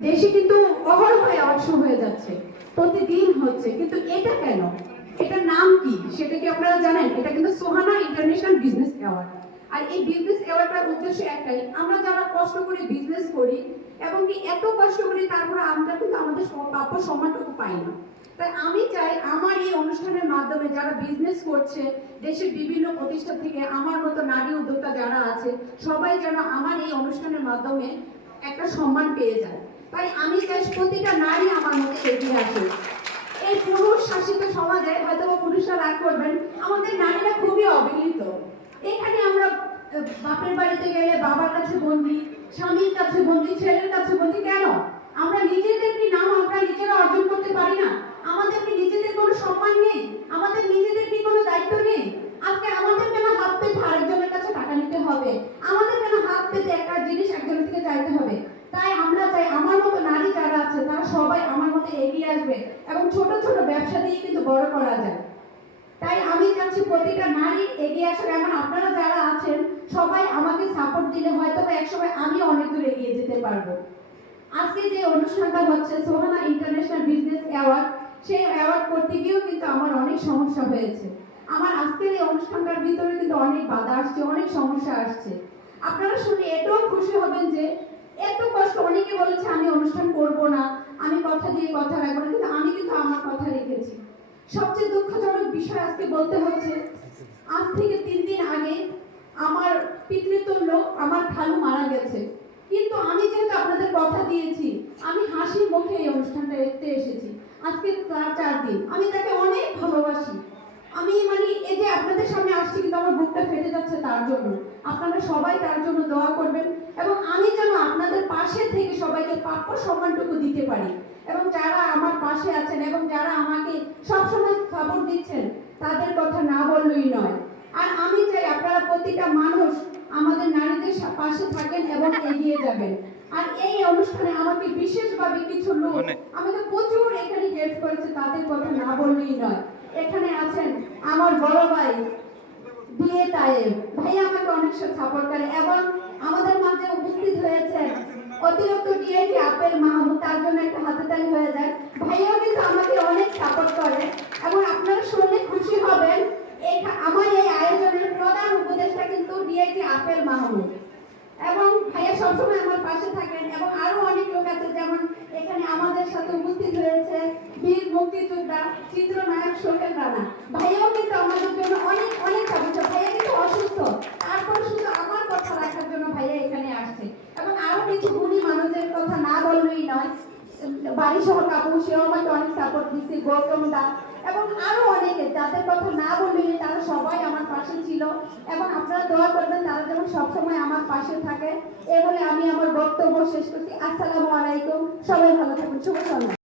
দেশে কিন্তু অহরহ অর্শ হয়ে যাচ্ছে, প্রতিদিন হচ্ছে, কিন্তু এটা কেন? এটার নাম কি সেটা কি আপনারা জানেন? এটা কিন্তু সোহানা ইন্টারন্যাশনাল বিজনেস অ্যাওয়ার্ড। আর এই বিজনেস অ্যাওয়ার্ডটার উদ্দেশ্য একটাই, আমরা যারা কষ্ট করে বিজনেস করি এবং কি এত কষ্ট করি, তারপরে আমরা কিন্তু আমাদের প্রাপ্য সম্মানটুকু পাই না। তাই আমি চাই আমার এই অনুষ্ঠানের মাধ্যমে যারা বিজনেস করছে দেশের বিভিন্ন প্রতিষ্ঠান থেকে, আমার মতো নারী উদ্যোক্তা যারা আছে, সবাই যেন আমার এই অনুষ্ঠানের মাধ্যমে একটা সম্মান পেয়ে যায়। তাই আমি চাই প্রতিটা নারী আমার মধ্যে এগিয়ে আসে। এই পুরুষ শাসিত সমাজে হয়তো পুরুষরা রাগ করবেন, আমাদের নারীরা খুবই অবহেলিত। এখানে আমরা বাপের বাড়িতে গেলে বাবার কাছে বন্দি, স্বামীর কাছে বন্দি, ছেলের কাছে বন্দি। কেন? আমরা নিজেদের কি নাম আমরা নিজেরা অর্জন করতে পারি না? আমাদের কি নিজেদের কোনো সম্মান নেই? আমাদের নিজেদের কি কোনো দায়িত্ব নেই? আজকে আমাদের কেন হাত পেতে আরেকজনের কাছে টাকা নিতে হবে? আমাদের কেন হাত পেতে একটা জিনিস একজনের থেকে চাইতে হবে? তাই আমরা চাই আমার মতো নারী যারা আছে তারা সবাই আমার মতো এগিয়ে আসবে এবং ছোট ছোট ব্যবসা দিয়ে কিন্তু বড় করা যায়। তাই আমি চাচ্ছি প্রতিটা নারী এগিয়ে আসুক। এবং আপনারা যারা আছেন সবাই আমাকে সাপোর্ট দিলে হয়তো একসময় আমি অনেক দূর এগিয়ে যেতে পারবো। আজকে যে অনুষ্ঠানটা হচ্ছে সোহানা ইন্টারন্যাশনাল বিজনেস অ্যাওয়ার্ড, সেই অ্যাওয়ার্ড করতে গিয়েও কিন্তু আমার অনেক সমস্যা হয়েছে। আমার আজকের এই অনুষ্ঠানটার ভিতরে কিন্তু অনেক বাধা আসছে, অনেক সমস্যা আসছে। আপনারা শুনে এটাও খুশি হবেন যে এত কষ্ট, অনেকে বলেছে আমি অনুষ্ঠান করব না, আমি কথা দিয়ে কথা রাখবো না, কিন্তু আমি কিন্তু আমার কথা রেখেছি। সবচেয়ে দুঃখজনক বিষয় আজকে বলতে হচ্ছে, আজ থেকে 3 দিন আগে আমার পিতৃতুল্য লোক আমার খালু মারা গেছে, কিন্তু আমি যেহেতু আপনাদের কথা দিয়েছি, আমি হাসি মুখে এই অনুষ্ঠানটা দেখতে এসেছি। আজকে তার 4 দিন আমি তাকে অনেক ভালোবাসি। আমি এই যে আপনাদের সামনে আসছি, কিন্তু আমার বুকটা ফেটে যাচ্ছে তার জন্য। আপনারা সবাই তার জন্য দোয়া করবেন এবং আমি যেন আপনাদের পাশে থেকে সবাইকে প্রাপ্য সম্মানটুকু দিতে পারি। এবং যারা আমার পাশে আছেন এবং যারা আমাকে সবসময় সাপোর্ট দিচ্ছেন, তাদের কথা না বললেই নয়। আর আমি চাই আপনারা প্রতিটা মানুষ আমাদের নারীদের পাশে থাকেন এবং এগিয়ে যাবেন। আর এই অনুষ্ঠানে আমাকে বিশেষভাবে কিছু লোক আমাকে প্রচুর এখানে হেল্প করেছে, তাদের কথা না বললেই নয়। এখানে আছেন আমার বড় ভাই বিয়ে তায়েব ভাই, আমাকে অনেক সাপোর্ট করে এবং আমাদের মাঝে উপস্থিত হয়েছেন অতিরিক্ত ডিআইজি আপেল মাহমুদ, তার জন্য একটা হাতে তালি হয়ে যায়। ভাইও কিন্তু আমাকে অনেক সাপোর্ট করে এবং আপনারা শুনলে খুশি হবেন, আমার এই আয়োজনের প্রধান উপদেষ্টা কিন্তু ডিআইজি আপেল মাহমুদ। এবং ভাইয়া সবসময় আমার পাশে থাকেন এবং আরো অনেক লোক আছে, যেমন এখানে আমাদের সাথে উপস্থিত হয়েছে বীর মুক্তিযোদ্ধা চিত্রনায়ক সোহেল রানা। ভাইয়াও কিন্তু আমাদের জন্য অনেক অনেক সাপোর্ট। ভাইয়া কিন্তু অসুস্থ, তারপরে শুধু আমার কথা রাখার জন্য ভাইয়া এখানে আসছে। এবং আরো কিছু গুণী মানুষের কথা না বললেই নয়, বাড়ি সহ কাপু, সেও আমাকে অনেক সাপোর্ট দিচ্ছে, গৌতম দা এবং আরো অনেকে, যাদের কথা না বললেই তারা সবাই আমার পাশে ছিল। এবং আপনারা দোয়া করবেন তারা যেন সবসময় আমার পাশে থাকে। এ বলে আমি আমার বক্তব্য শেষ করছি। আসসালামু আলাইকুম, সবাই ভালো থাকুন, শুভ সন্ধ্যা।